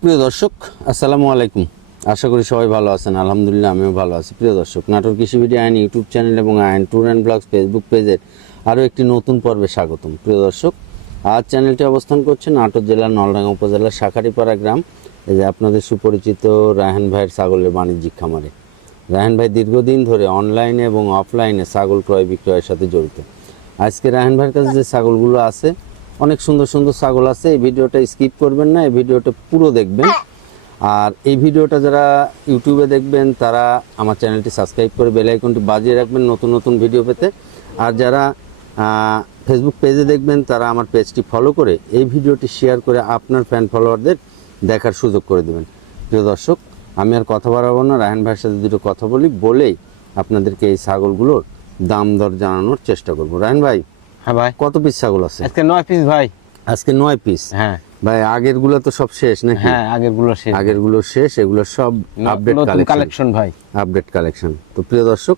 প্রিয় দর্শক, আসসালামু আলাইকুম। আশা করি সবাই ভালো আছেন। আলহামদুলিল্লাহ, আমিও ভালো আছি। প্রিয় দর্শক, নাটোর কৃষি ভিডিও আইন ইউটিউব চ্যানেল এবং আইন ট্যুর অ্যান্ড ব্লগস ফেসবুক পেজের আরও একটি নতুন পর্বে স্বাগতম। প্রিয় দর্শক, আজ চ্যানেলটি অবস্থান করছে নাটোর জেলার নলডাঙ্গা উপজেলার শাখারিপাড়া গ্রাম। এই যে আপনাদের সুপরিচিত রায়হান ভাইয়ের ছাগলের বাণিজ্যিক খামারে। রায়হান ভাই দীর্ঘদিন ধরে অনলাইনে এবং অফলাইনে ছাগল ক্রয় বিক্রয়ের সাথে জড়িত। আজকে রায়হান ভাইয়ের কাছে যে ছাগলগুলো আছে অনেক সুন্দর সুন্দর ছাগল আছে, এই ভিডিওটা স্কিপ করবেন না, এই ভিডিওটা পুরো দেখবেন। আর এই ভিডিওটা যারা ইউটিউবে দেখবেন, তারা আমার চ্যানেলটি সাবস্ক্রাইব করে বেল আইকনটি বাজিয়ে রাখবেন নতুন নতুন ভিডিও পেতে। আর যারা ফেসবুক পেজে দেখবেন, তারা আমার পেজটি ফলো করে এই ভিডিওটি শেয়ার করে আপনার ফ্যান ফলোয়ারদের দেখার সুযোগ করে দেবেন। প্রিয় দর্শক, আমি আর কথা বাড়াবো না, রায়হান ভাইয়ের সাথে দুটো কথা বলি, বলেই আপনাদেরকে এই ছাগলগুলোর দাম দর জানানোর চেষ্টা করব। রায়হান ভাই হ্যাঁ ভাই। কত পিস ছাগল আছে? আজকে নয় পিস ভাই। আজকে নয় পিস হ্যাঁ। ভাই আগেরগুলো তো সব শেষ নাকি? হ্যাঁ আগেরগুলো শেষ। আগেরগুলো শেষ এগুলো সব আপডেট কালেকশন ভাই। আপডেট কালেকশন তো প্রিয় দর্শক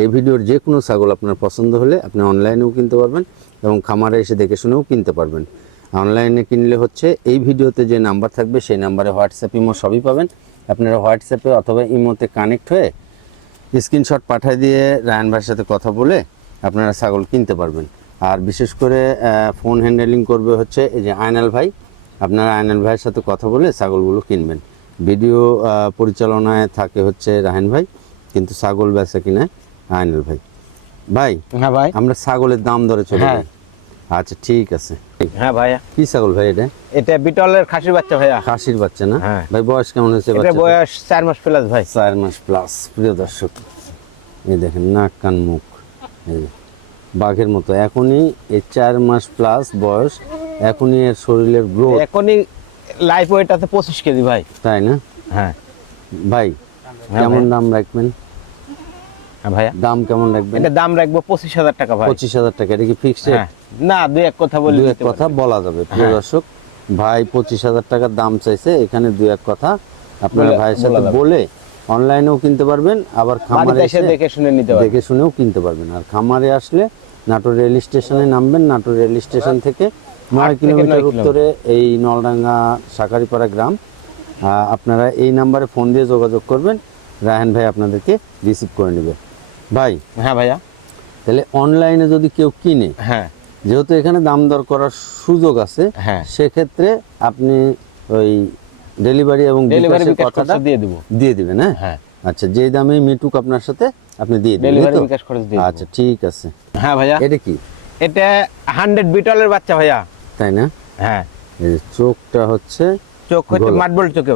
এই ভিডিওর যে কোনো ছাগল আপনার পছন্দ হলে আপনি অনলাইনেও কিনতে পারবেন এবং খামারে এসে দেখে শুনেও কিনতে পারবেন। অনলাইনে কিনলে হচ্ছে এই ভিডিওতে যে নাম্বার থাকবে সেই নাম্বারে হোয়াটসঅ্যাপ ইমো সবই পাবেন। আপনারা হোয়াটসঅ্যাপে অথবা ইমোতে কানেক্ট হয়ে স্ক্রিনশট পাঠিয়ে দিয়ে রায়ন ভাইয়ের সাথে কথা বলে আপনারা ছাগল কিনতে পারবেন। আর বিশেষ করে ফোন হ্যান্ডেলিং করবে হচ্ছে এই যে আয়নাল ভাই। আপনারা আয়নাল ভাইয়ের সাথে কথা বলে ছাগলগুলো কিনবেন। ভিডিও পরিচালনায় থাকে হচ্ছে রাহেন ভাই কিন্তু ছাগল বেচা কিনা আয়নাল ভাই। ভাই হ্যাঁ ভাই। আমরা ছাগলের দাম ধরে চলে হ্যাঁ। যাই। আচ্ছা ঠিক আছে। হ্যাঁ ভাইয়া। কি ছাগল ভাই এটা? এটা বিটলের খাসির বাচ্চা ভাইয়া। খাসির বাচ্চা না? হ্যাঁ। ভাই বয়স কেমন হয়েছে এটা বয়স চার মাস প্লাস ভাই। চার মাস প্লাস প্রিয় দর্শক। এই দেখেন নাক কান মুখ। এই বাঘের মতো। এখনই এই চার মাস প্লাস বয়স এখনই এর শরীরের গ্রোথ এখনই লাইফ ওয়েট আছে পঁচিশ কেজি ভাই। তাই না? হ্যাঁ। ভাই হ্যাঁ কেমন দাম রাখবেন? হ্যাঁ ভাইয়া। দাম কেমন রাখবেন? এটা দাম রাখব পঁচিশ হাজার টাকা ভাই। পঁচিশ হাজার টাকা এটা কি ফিক্সড হ্যাঁ। না দুই এক কথা বলি দু এক কথা বলা যাবে। প্রিয়। দর্শক ভাই পঁচিশ হাজার টাকার দাম চাইছে এখানে দু এক কথা। আপনারা ভাইয়ের সাথে বলে অনলাইনেও কিনতে পারবেন আবার খামারে এসে দেখে শুনে নিতে পারবে দেখে শুনেও কিনতে পারবেন। আর খামারে আসলে নাটোর রেল স্টেশনে নামবেন নাটোর রেল স্টেশন থেকে নয় কিলোমিটার উত্তরে এই নলডাঙ্গা সাকারিপাড়া গ্রাম আপনারা এই নাম্বারে ফোন দিয়ে যোগাযোগ করবেন রায়হান ভাই আপনাদেরকে রিসিভ করে নেবে। ভাই হ্যাঁ ভাইয়া। তাহলে অনলাইনে যদি কেউ কিনে হ্যাঁ। যেহেতু এখানে দাম দর করার সুযোগ আছে হ্যাঁ। সেক্ষেত্রে আপনি ওই ডেলিভারি এবং ডেলিভারি কথাটা দিয়ে দিব। দিয়ে দিবেন হ্যাঁ? হ্যাঁ। আচ্ছা যে দামে মিটুক আপনার সাথে আপনি দিয়ে দিবেন ডেলিভারি বিকাশ খরচ দিয়ে দিব। আচ্ছা ঠিক আছে। হ্যাঁ ভাইয়া। এটা কি? এটা হান্ড্রেড বিটলের বাচ্চা ভাইয়া। তাই না? হ্যাঁ। এই চোখটা হচ্ছে চোখ হচ্ছে মাটবল চোখে।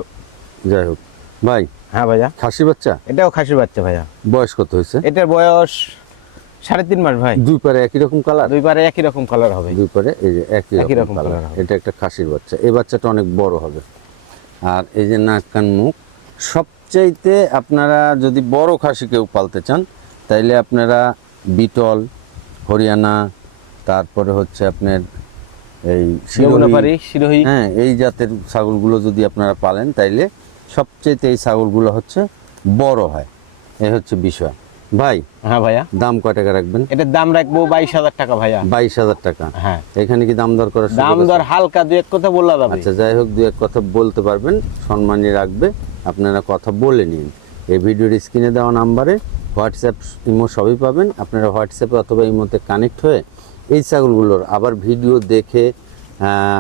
যাই হোক। ভাই হ্যাঁ ভাইয়া। খাসি বাচ্চা? এটাও খাসির বাচ্চা ভাইয়া। বয়স কত হয়েছে? এটার বয়স সাড়ে তিন মাস ভাই। দুই পারে একই রকম কালার? দুই পারে একই রকম কালার হবে। দুই পারে এই যে একই রকম কালার। এটা একটা খাসির বাচ্চা। এই বাচ্চাটা অনেক বড় হবে। আর এই যে নাক কান মুখ সবচাইতে আপনারা যদি বড় খাসি কেউ পালতে চান তাইলে আপনারা বিটল হরিয়ানা তারপরে হচ্ছে আপনার এই শিরোহী, হ্যাঁ এই জাতের ছাগলগুলো যদি আপনারা পালেন তাইলে সবচাইতে এই ছাগলগুলো হচ্ছে বড় হয়। এই হচ্ছে বিষয়। ভাই হ্যাঁ ভাইয়া। দাম কয় টাকা রাখবেন? এটার দাম রাখব বাইশ হাজার টাকা ভাইয়া। বাইশ হাজার টাকা। হ্যাঁ। এখানে কি দাম দর করার দাম দর হালকা দু এক কথা বলা যাবে। আচ্ছা যাই হোক দু এক কথা বলতে পারবেন সম্মানী রাখবে। আপনারা কথা বলে নিন। এই ভিডিওর স্ক্রিনে দেওয়া নাম্বারে হোয়াটসঅ্যাপ ইমো সবই পাবেন। আপনারা হোয়াটসঅ্যাপে অথবা ইমোতে কানেক্ট হয়ে এই ছাগলগুলোর আবার ভিডিও দেখে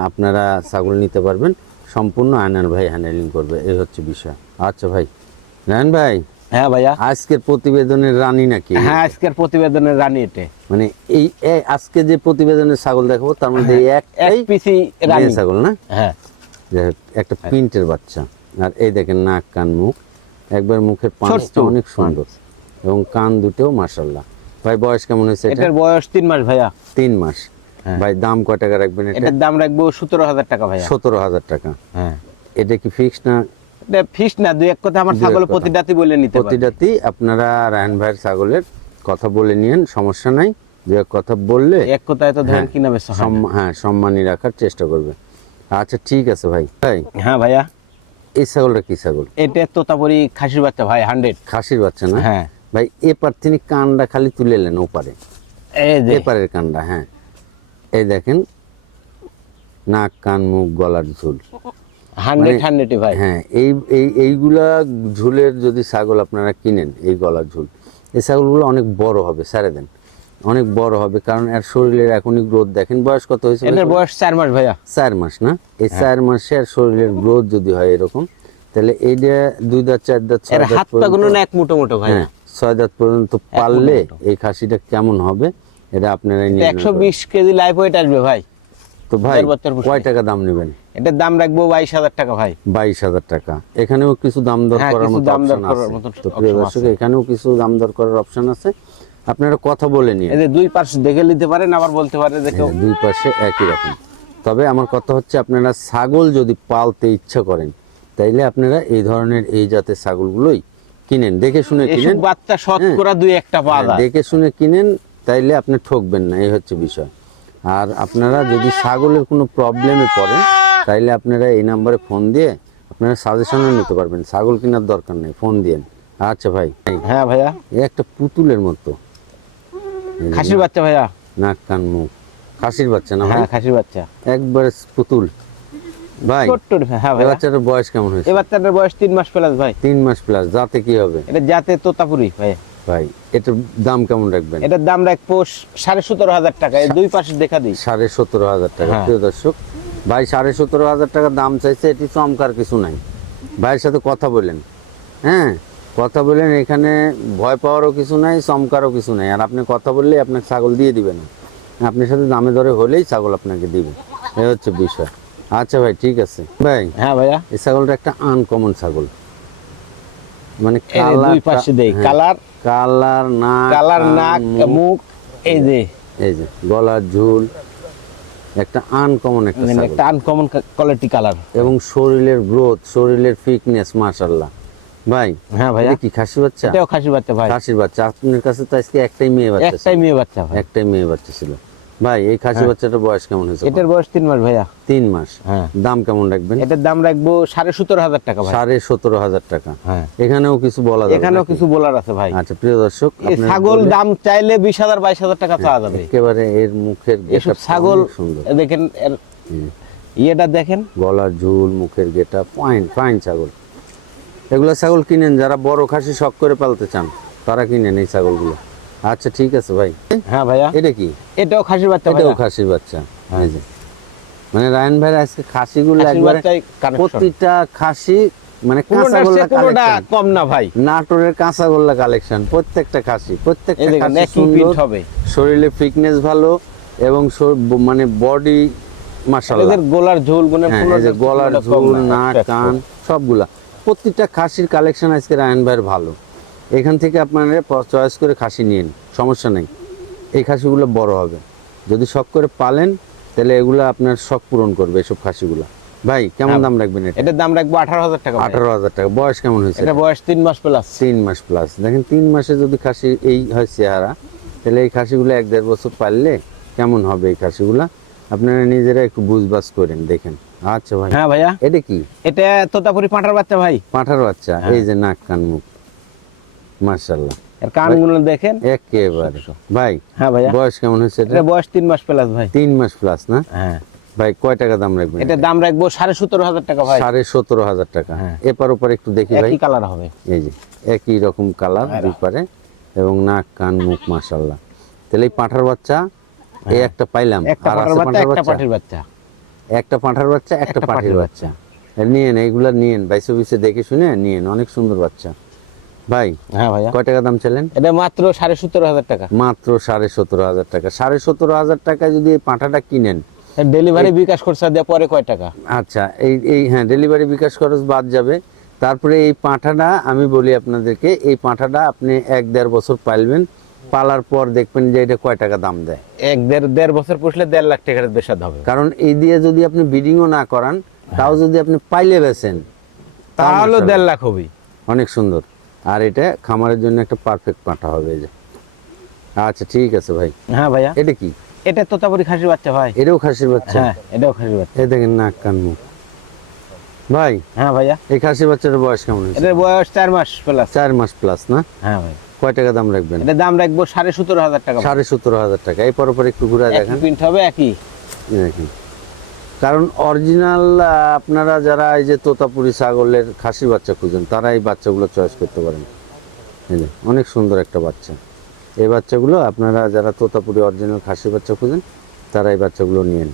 আপনারা ছাগল নিতে পারবেন। সম্পূর্ণ আয়নান ভাই হ্যান্ডেলিং করবে এই হচ্ছে বিষয়। আচ্ছা ভাই রায়ন ভাই। হ্যাঁ ভাইয়া। আজকের প্রতিবেদনের রানী নাকি? হ্যাঁ আজকের প্রতিবেদনের রানী এটে। মানে এই আজকে যে প্রতিবেদনের ছাগল দেখাবো তার মধ্যে এই এক একটাই পিসি রানী। ছাগল না? হ্যাঁ। একটা প্রিন্টের বাচ্চা। আর এই দেখেন নাক কান মুখ। একবার মুখের পাঁচটা অনেক সুন্দর। এবং কান দুটোও মাশাল্লাহ ভাই বয়স কেমন হয়েছে এটার বয়স তিন মাস ভাইয়া। তিন মাস। হ্যাঁ। ভাই দাম কয় টাকা রাখবেন এটার দাম রাখব সতেরো হাজার টাকা ভাইয়া। সতেরো হাজার টাকা। হ্যাঁ। এটা কি ফিক্স না এটা ফিস না দুই এক কথা আমার ছাগল কথা। প্রতিটাতি বলে নিতে পারবে আপনারা রায়ন ভাইয়ের ছাগলের কথা বলে নিয়েন সমস্যা নাই। দু এক কথা বললে এক কথায় তো ধরেন হ্যাঁ, কিনা বেচা হয় সম্মানী রাখার চেষ্টা করবে। আচ্ছা ঠিক আছে ভাই। ভাই হ্যাঁ ভাইয়া। এই ছাগলটা কি ছাগল? এটা তোতাপুরি খাসির বাচ্চা ভাই হান্ড্রেড খাসির বাচ্চা না? হ্যাঁ। ভাই এপার তিনি কানটা খালি তুলে এলেন ওপারে। এই যে। এপারের কানটা হ্যাঁ। এই দেখেন নাক কান মুখ গলার ঝুল। হান্ড্রেড মানে- ভাই। হ্যাঁ এই এই এইগুলা ঝুলের যদি ছাগল আপনারা কিনেন এই গলার ঝুল এই ছাগলগুলো অনেক বড় হবে সারে দেন। অনেক বড় হবে কারণ এর শরীরের এখনই গ্রোথ দেখেন বয়স কত হয়েছে? বয়স চার মাস ভাইয়া। চার মাস না? এই হ্যাঁ। চার মাসে আর শরীরের গ্রোথ যদি হয় এরকম তাহলে এইটা দুই দাঁত চার দাঁত ছয় দাঁত হাত পা গুলো না এক মুঠো মুঠো ভাই হ্যাঁ ছয় দাঁত পর্যন্ত পারলে এই খাসিটা কেমন হবে এটা আপনারা একশো বিশ কেজি লাইফ ওয়েট আসবে ভাই। তো ভাই। কয় টাকা দাম নেবেন? এটার দাম রাখব বাইশ হাজার টাকা ভাই। বাইশ হাজার টাকা। এখানেও কিছু দাম দর হ্যাঁ, করার মতো দাম দর অপশন আছে। তো প্রিয় দর্শক এখানেও কিছু দাম দর করার অপশন আছে। আপনারা কথা বলে নিন। এই যে দুই পাশ দেখে নিতে পারেন আবার বলতে পারে যে কেউ দুই পাশে একই রকম। তবে আমার কথা হচ্ছে আপনারা ছাগল যদি পালতে ইচ্ছা করেন তাইলে আপনারা এই ধরনের এই জাতের ছাগলগুলোই কিনেন। দেখে শুনে কিনেন। বাচ্চা শত হ্যাঁ। দুই একটা পাওয়া হ্যাঁ, দেখে শুনে কিনেন তাইলে আপনি ঠকবেন না। এই হচ্ছে বিষয়। আর আপনারা যদি ছাগলের কোনো প্রবলেমে পড়েন তাইলে আপনারা এই নাম্বারে ফোন দিয়ে আপনারা সাজেশনও নিতে পারবেন। ছাগল কেনার দরকার নেই ফোন দিয়েন। আচ্ছা ভাই। হ্যাঁ ভাইয়া। এই একটা পুতুলের মতো। খাসির বাচ্চা ভাইয়া? নাক কান মুখ। খাসির বাচ্চা না হ্যাঁ খাসির বাচ্চা। একবারে পুতুল। ভাই হ্যাঁ ভাইয়া। বাচ্চাটার বয়স কেমন হয়েছে? এই বাচ্চাটার বয়স তিন মাস প্লাস ভাই। তিন মাস প্লাস যাতে কি হবে? এটা জাতে তোতাপুরি ভাই ভাই এটার দাম কেমন রাখবেন? এটার দাম রাখব সাড়ে সতেরো হাজার টাকা। দুই পাশে দেখা দিই। সাড়ে সতেরো হাজার টাকা হ্যাঁ। প্রিয় দর্শক ভাই সাড়ে সতেরো হাজার টাকা দাম চাইছে এটি চমকার কিছু নাই। ভাইয়ের সাথে কথা বলেন। হ্যাঁ কথা বলেন এখানে ভয় পাওয়ারও কিছু নাই চমকারও কিছু নাই। আর আপনি কথা বললেই আপনাকে ছাগল দিয়ে দিবেন আপনার সাথে দামে দরে হলেই ছাগল আপনাকে দিবে। এ হচ্ছে বিষয়। আচ্ছা ভাই ঠিক আছে। ভাই হ্যাঁ ভাইয়া। এই ছাগলটা একটা আনকমন ছাগল। মানে দুই পাশে দেই হ্যাঁ, কালার কালার নাক কালার নাক মুখ, এই যে। এই যে গলার ঝুল। একটা আনকমন একটা মানে একটা আনকমন কোয়ালিটি কালার এবং শরীরের গ্রোথ শরীরের ফিটনেস মাশাল্লাহ ভাই হ্যাঁ ভাইয়া। কি খাসি বাচ্চা? এটাও খাসির বাচ্চা ভাই। খাসির বাচ্চা। আপনার কাছে তো আজকে একটাই মেয়ে বাচ্চা একটাই মেয়ে বাচ্চা ভাই। একটাই মেয়ে বাচ্চা ছিল। ভাই এই খাসি হ্যাঁ। বাচ্চাটার বয়স কেমন হয়েছে? এটার বয়স তিন মাস ভাইয়া। তিন মাস? হ্যাঁ। দাম কেমন রাখবেন? এটার দাম রাখব সাড়ে সতেরো হাজার টাকা সাড়ে সতেরো হাজার টাকা। হ্যাঁ। এখানেও কিছু বলা এখানেও কিছু বলার আছে ভাই। আচ্ছা প্রিয় দর্শক ছাগল দাম চাইলে বিশ হাজার বাইশ হাজার টাকা চাওয়া যাবে। একেবারে এর মুখের এসব ছাগল দেখেন এর ইয়েটা দেখেন। গলার ঝুল মুখের গেটা ফাইন ফাইন ছাগল। এগুলো ছাগল কিনেন যারা বড় খাসি শখ করে পালতে চান তারা কিনেন এই ছাগলগুলো। আচ্ছা ঠিক আছে ভাই। হ্যাঁ ভাইয়া। এটা কি? এটাও খাসির বাচ্চা এটাও খাসির বাচ্চা। এই মানে রায়ন ভাই আজকে খাসিগুলো একবারে প্রতিটা খাসি মানে কাঁচাগোল্লা কোনোটা কম না ভাই। নাটোরের কাঁচাগোল্লা কালেকশন প্রত্যেকটা খাসি প্রত্যেকটা খাসি সুন্দর। হবে। শরীরে ফিটনেস ভালো এবং মানে বডি মাশাআল্লাহ। এদের গোলার ঝোল গুনে হ্যাঁ, যে গলার ঝুল নাক কান সবগুলা। প্রত্যেকটা খাসির কালেকশন আজকে রায়ন ভাইয়ের ভালো। এখান থেকে আপনারা চয়েস করে খাসি নিন সমস্যা নেই। এই খাসিগুলো বড় হবে। যদি শখ করে পালেন তাহলে এগুলো আপনার শখ পূরণ করবে এসব খাসিগুলো। ভাই কেমন হ্যাঁ। দাম রাখবেন এটা? এটার দাম রাখব আঠারো হাজার টাকা আঠারো হাজার টাকা। বয়স কেমন হয়েছে এটা বয়স তিন মাস প্লাস তিন মাস প্লাস দেখেন তিন মাসে যদি খাসি এই হয় চেহারা তাহলে এই খাসিগুলো এক দেড় বছর পারলে কেমন হবে এই খাসিগুলা? আপনারা নিজেরা একটু বুঝবাস করেন দেখেন। আচ্ছা ভাই। হ্যাঁ ভাইয়া। এটা কি? এটা তোতাপুরি পাঁঠার বাচ্চা ভাই। পাঁঠার বাচ্চা। হ্যাঁ। এই যে নাক কান মুখ। মার্শাল্লাহ এর কানগুলো দেখেন? একেবারে। ভাই হ্যাঁ ভাইয়া। বয়স কেমন হয়েছে এটা? এটা বয়স তিন মাস প্লাস ভাই। তিন মাস প্লাস না? হ্যাঁ। ভাই কয় টাকা দাম রাখবেন এটার দাম রাখব সাড়ে সতেরো হাজার টাকা ভাই। সাড়ে সতেরো হাজার টাকা। হ্যাঁ। এপার ওপার একটু দেখি ভাই। একই কালার হবে। এই যে একই রকম কালার। দুই পারে এবং নাক কান মুখ মাশাল্লাহ তাহলে এই পাঁঠার বাচ্চা এই একটা পাইলাম। একটা পাঁঠার বাচ্চা একটা বাচ্চা? পাঁঠার বাচ্চা। একটা একটা পাঁঠির বাচ্চা। নিয়েন এইগুলা নিয়েন। বাইশে বিশে দেখে শুনে নিয়েন। অনেক সুন্দর বাচ্চা। ভাই হ্যাঁ ভাইয়া। কয় টাকা দাম চাইলেন? এটা মাত্র সাড়ে সতেরো হাজার টাকা। মাত্র সাড়ে সতেরো হাজার টাকা। সাড়ে সতেরো হাজার টাকায় যদি এই পাঁঠাটা কিনেন ডেলিভারি বিকাশ খরচা দেওয়া পরে কয় টাকা? আচ্ছা এই এই হ্যাঁ ডেলিভারি বিকাশ খরচ বাদ যাবে। তারপরে এই পাঁঠাটা আমি বলি আপনাদেরকে এই পাঁঠাটা আপনি এক দেড় বছর পালবেন। পালার পর দেখবেন যে এটা কয় টাকা দাম দেয়। এক দেড় দেড় বছর পুষলে দেড় লাখ টাকার বেসাদ হবে। কারণ এই দিয়ে যদি আপনি ব্রিডিংও না করান তাও যদি আপনি পাইলে বেছেন তাহলে দেড় লাখ হবে অনেক সুন্দর। আর এটা খামারের জন্য একটা পারফেক্ট পাঁঠা হবে এই যে। আচ্ছা ঠিক আছে ভাই। হ্যাঁ ভাইয়া। এটা কি? এটা তোতাপুরি খাসির বাচ্চা ভাই। এটাও খাসির বাচ্চা? হ্যাঁ এটাও খাসির বাচ্চা। এই দেখেন নাক কান মুখ। ভাই হ্যাঁ ভাইয়া। এই খাসির বাচ্চাটার বয়স কেমন এটার বয়স চার মাস প্লাস চার মাস প্লাস না? হ্যাঁ ভাই কয় টাকা দাম রাখবেন? এটা দাম রাখব সাড়ে সতেরো হাজার টাকা। সাড়ে সতেরো হাজার টাকা। এই পর পর একটু ঘুরে দেখেন। প্রিন্ট হবে একই। দেখেন। কারণ অরিজিনাল আপনারা যারা এই যে তোতাপুরি ছাগলের খাসির বাচ্চা খুঁজেন তারা এই বাচ্চাগুলো চয়েস করতে পারেন। এই অনেক সুন্দর একটা বাচ্চা। এই বাচ্চাগুলো আপনারা যারা তোতাপুরি অরিজিনাল খাসির বাচ্চা খুঁজেন তারা এই বাচ্চাগুলো নিয়েন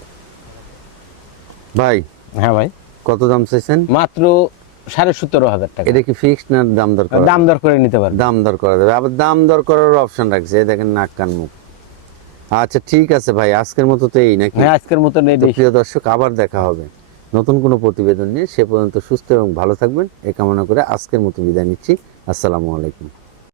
ভাই হ্যাঁ ভাই। কত দাম চাইছেন? মাত্র সাড়ে সতেরো হাজার টাকা। এটা কি ফিক্সড না দাম দর দাম দর করে নিতে পারবেন। দাম দর করা যাবে। আবার দাম দর করার অপশন রাখছে। এই দেখেন নাক কান মুখ। আচ্ছা ঠিক আছে ভাই আজকের মতো তো এই নাকি? হ্যাঁ আজকের মতো নেই প্রিয় দর্শক আবার দেখা হবে। নতুন কোনো প্রতিবেদন নিয়ে সে পর্যন্ত সুস্থ এবং ভালো থাকবেন। এ কামনা করে আজকের মতো বিদায় নিচ্ছি। আসসালামু আলাইকুম।